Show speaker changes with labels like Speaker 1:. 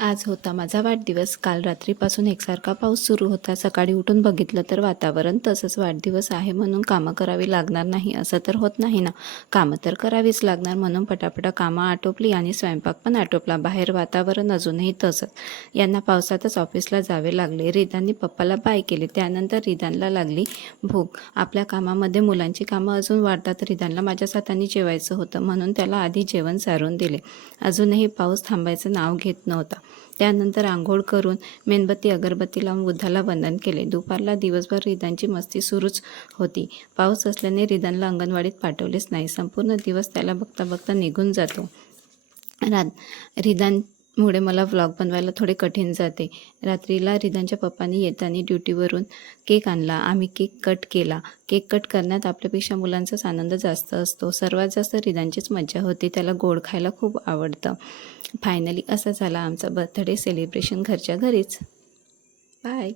Speaker 1: आज होता माझा वाढदिवस. काल रात्रीपासून एकसारखा पाऊस सुरू होता. सकाळी उठून बघितलं तर वातावरण तसंच वाढदिवस आहे म्हणून कामं करावी लागणार नाही असं तर होत नाही ना. कामं तर करावीच लागणार म्हणून पटापटा कामं आटोपली आणि स्वयंपाक पण आटोपला. बाहेर वातावरण अजूनही तसंच. यांना पावसातच ऑफिसला जावे लागले. रिदांनी पप्पाला बाय केली. त्यानंतर रिदानला लागली भूक. आपल्या कामामध्ये मुलांची कामं अजून वाढतात. रिदानला माझ्या साथाने जेवायचं होतं म्हणून त्याला आधी जेवण सारून दिले. अजूनही पाऊस थांबायचं नाव घेत नव्हता. त्यानंतर आंघोळ करून मेणबत्ती अगरबत्ती लावून बुद्धाला वंदन केले. दुपारला दिवसभर रिदानची मस्ती सुरूच होती. पाऊस असल्याने रिदानला अंगणवाडीत पाठवलेच नाही. संपूर्ण दिवस त्याला बघता बघता निघून जातो. रा मुळे मला व्लॉग बनवायला थोडे कठीण जाते. रात्रीला रिदानच्या पप्पांनी येताना ड्युटीवरून केक आणला. आम्ही केक कट केला. केक कट करण्यात आपल्यापेक्षा मुलांचाच आनंद जास्त असतो. सर्वात जास्त रिदानचीच मज्जा होती. त्याला गोड खायला खूप आवडतं. फायनली असा झाला आमचा बर्थडे सेलिब्रेशन घरच्या घरीच. बाय